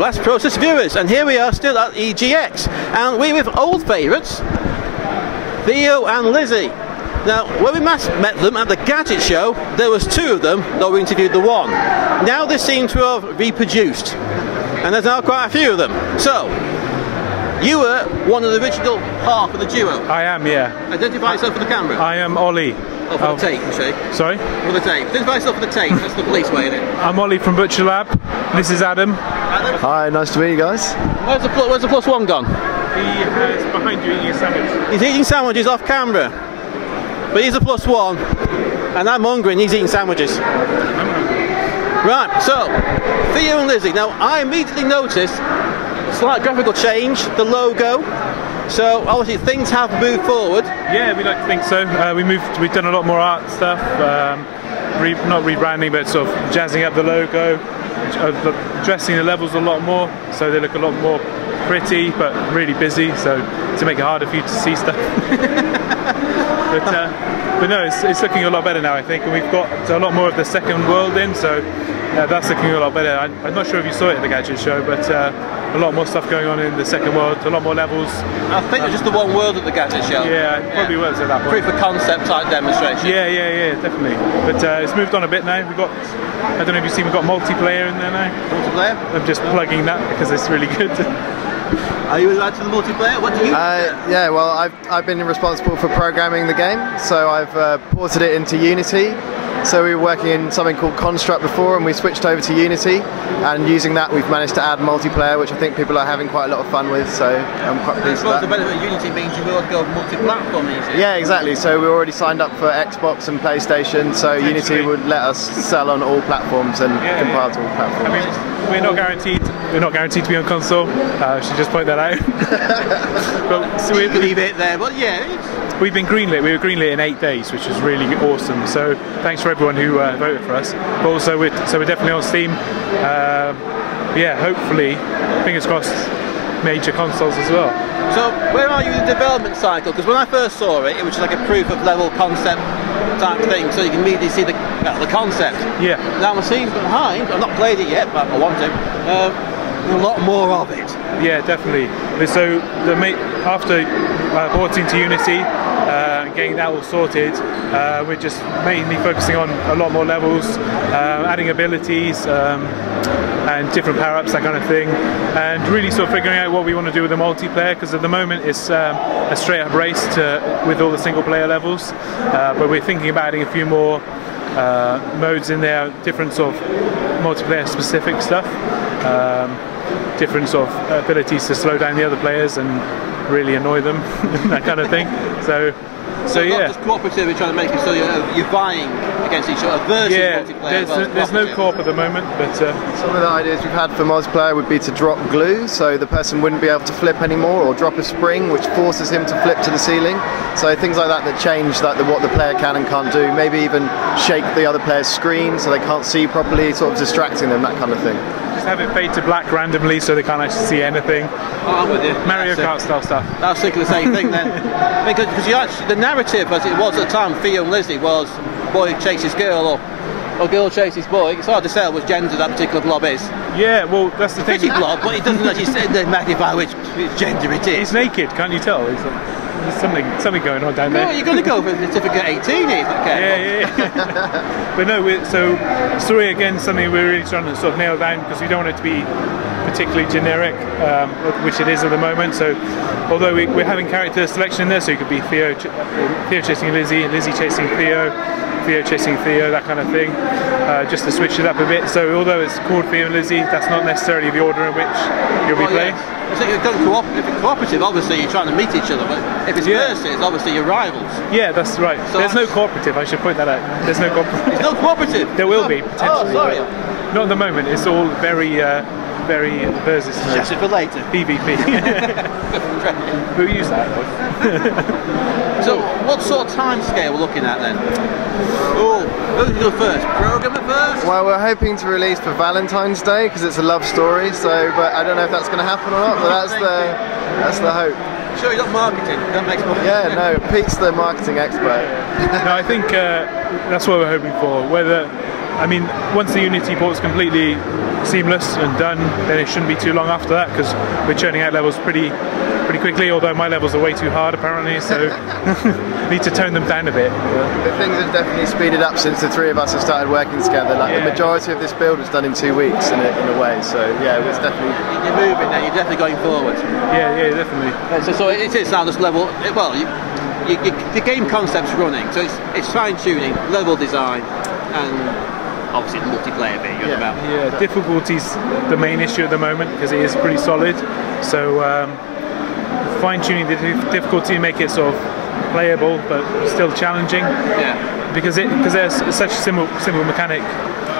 Blast Process viewers, and here we are still at EGX, and we're with old favourites, Theo and Lizzy. Now, when we met them at the Gadget Show, there was two of them, though we interviewed the one. Now they seem to have reproduced, and there's now quite a few of them. So, you were one of the original half of the duo. I am, yeah. Identify yourself for the camera. I am Ollie. Oh, for the tape, you say? Sorry? For the tape. Identify yourself for the tape, that's the police way, isn't it? I'm Ollie from ButcherLab. This is Adam. Adam? Hi, nice to meet you guys. Where's the plus one gone? He is behind you eating a sandwich. He's eating sandwiches off camera. But he's a plus one, and I'm hungry and he's eating sandwiches. Right, so, Theo and Lizzy. Now, I immediately noticed a slight graphical change, the logo. So, obviously, things have moved forward. Yeah, we like to think so. We've done a lot more art stuff, not rebranding, but sort of jazzing up the logo, dressing the levels a lot more, so they look a lot more pretty, but really busy, so to make it harder for you to see stuff. But no, it's looking a lot better now, I think, and we've got a lot more of the second world in, so that's looking a lot better. I'm not sure if you saw it at the Gadget Show, but a lot more stuff going on in the second world, a lot more levels. I think there's just the one world at the Gadget Show. Yeah, it probably was at that point. Proof of concept type demonstration. Yeah, definitely. But it's moved on a bit now. We've got, I don't know if you've seen, we've got multiplayer in there now. Multiplayer? I'm just plugging that because it's really good. Are you allowed to the multiplayer? What do you Yeah, well, I've been responsible for programming the game, so I've ported it into Unity. So we were working in something called Construct before, and we switched over to Unity, and using that we've managed to add multiplayer, which I think people are having quite a lot of fun with, so I'm quite pleased with that. The benefit of Unity means you will go multi-platform, is it? Yeah, exactly. So we already signed up for Xbox and PlayStation, so Unity would let us sell on all platforms and compile to all platforms. I mean, we're not guaranteed to be on console. I should just point that out. But, so we leave it there, but yeah. We've been greenlit. We were greenlit in 8 days, which was really awesome. So thanks for everyone who voted for us. But also, we're definitely on Steam. Yeah, hopefully, fingers crossed, major consoles as well. So where are you in the development cycle? Because when I first saw it, it was just like a proof of level concept type thing, so you can immediately see the concept. Yeah. Now I'm seeing behind. I've not played it yet, but I want to. A lot more of it. Yeah, definitely. So after porting to Unity, getting that all sorted, we're just mainly focusing on a lot more levels, adding abilities and different power-ups, that kind of thing, and really sort of figuring out what we want to do with the multiplayer, because at the moment it's a straight-up race with all the single-player levels, but we're thinking about adding a few more modes in there, different sort of multiplayer-specific stuff. Different sort of abilities to slow down the other players and really annoy them, that kind of thing. So yeah. Not just cooperative, we're trying to make it so you're vying against each other versus multiplayer. There's no co-op at the moment, but some of the ideas we've had for multiplayer would be to drop glue, so the person wouldn't be able to flip anymore, or drop a spring which forces him to flip to the ceiling. So things like that change what the player can and can't do. Maybe even shake the other player's screen so they can't see properly, sort of distracting them, that kind of thing. Just have it fade to black randomly so they can't actually see anything. Oh, I'm with you. Mario Kart style stuff. I was thinking the same thing then. Because you actually, the narrative as it was at the time, Theo and Lizzy, was boy chases girl or girl chases boy. It's hard to tell which gender that particular blob is. Yeah, well, that's the thing. Pretty blob, but it doesn't actually magnify which gender it is. He's naked, can't you tell? There's something going on down there. No, you're going to go for certificate 18 here, okay? Yeah. But no, so story again, something we're really trying to sort of nail down, because we don't want it to be particularly generic, which it is at the moment. So although we're having character selection in there, so it could be Theo chasing Lizzy, Lizzy chasing Theo chasing Theo, that kind of thing, just to switch it up a bit. So although it's called Theo and Lizzy, that's not necessarily the order in which you'll be playing. Yeah. So if it's cooperative, obviously you're trying to meet each other, but if it's versus, obviously you're rivals. Yeah, that's right. So there's no cooperative, I should point that out. There's no cooperative. There's no cooperative? There will be, potentially. Oh, sorry. Not at the moment, it's all very versus mode. Just for later. PvP. We'll use that. So what sort of time scale we're looking at then? Oh, who's going to go first? Programmer first? Well, we're hoping to release for Valentine's Day, because it's a love story, so, but I don't know if that's going to happen or not, but that's the hope. Sure, you're not marketing, that makes more sense. Yeah, no, Pete's the marketing expert. No, I think that's what we're hoping for. Whether I mean, once the Unity port's completely seamless and done, then it shouldn't be too long after that, because we're churning out levels pretty quickly, although my levels are way too hard apparently, so need to tone them down a bit. The things have definitely speeded up since the three of us have started working together. Like the majority of this build was done in 2 weeks in a way, so yeah, it was definitely... You're moving now, you're definitely going forward. Yeah, definitely. So it is now this level, well, the game concept's running, so it's fine-tuning, level design, and obviously the multiplayer bit you're about. Yeah, difficulty's the main issue at the moment, because it is pretty solid, so fine-tuning the difficulty to make it sort of playable but still challenging. Yeah. Because there's such a simple mechanic,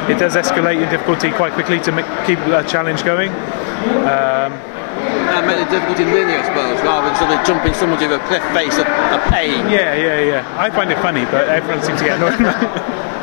it does escalate in difficulty quite quickly to keep that challenge going. And make the difficulty linear, I suppose, rather than sort of jumping someone to a cliff face of pain. Yeah. I find it funny, but everyone seems to get annoyed.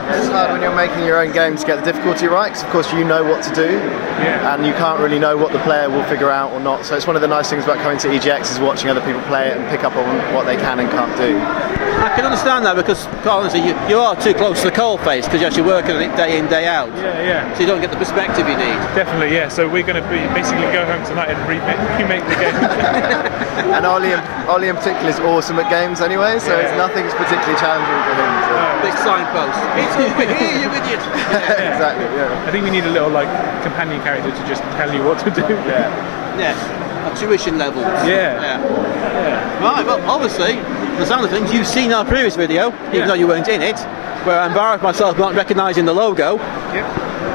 It's hard when you're making your own game to get the difficulty right, because of course you know what to do, and you can't really know what the player will figure out or not. So it's one of the nice things about coming to EGX is watching other people play it and pick up on what they can and can't do. I can understand that, because quite honestly, you are too close to the coalface because you're actually working on it day in, day out. Yeah. So you don't get the perspective you need. Definitely, yeah. So we're going to basically go home tonight and remake the game. And Ollie in particular is awesome at games anyway, so nothing's particularly challenging for him. So. Big signpost. It's over here, you idiot. Exactly. Yeah. I think we need a little companion character to just tell you what to do. Yes. Tuition levels. Yeah. Right. Well, obviously, the sound of things, you've seen our previous video, even though you weren't in it, where I embarrassed myself not recognising the logo. Yep.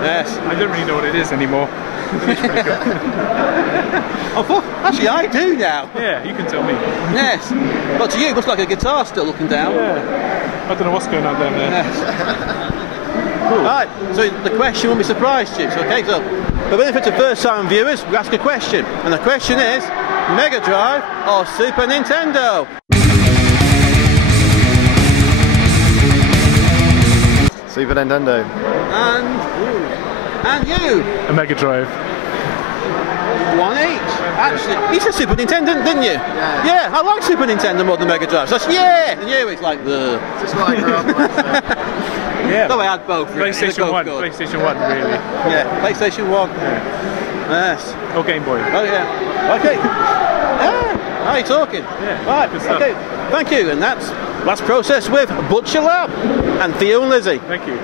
Yes. I don't really know what it is anymore. It's pretty cool. Actually, I do now. Yeah, you can tell me. Yes. But to you, it looks like a guitar still looking down. Yeah. I don't know what's going on down there. Yes. Cool. Right, so the question will be surprise chips, okay? So, for the benefit of first-time viewers, we ask a question. And the question is, Mega Drive or Super Nintendo? Super Nintendo. And you? A Mega Drive. One each. Actually, you said Super Nintendo, didn't you? Yeah, I like Super Nintendo more than Mega Drive. So that's, and you, it's like the... Just what I grew up with. Yeah. No, I had both. PlayStation 1, PlayStation 1, really. Yeah, PlayStation 1. Yes. Or Game Boy. Oh, yeah. Okay. How are you talking? Yeah. Right, good stuff. okay. Thank you. And that's Process with ButcherLab and Theo and Lizzy. Thank you.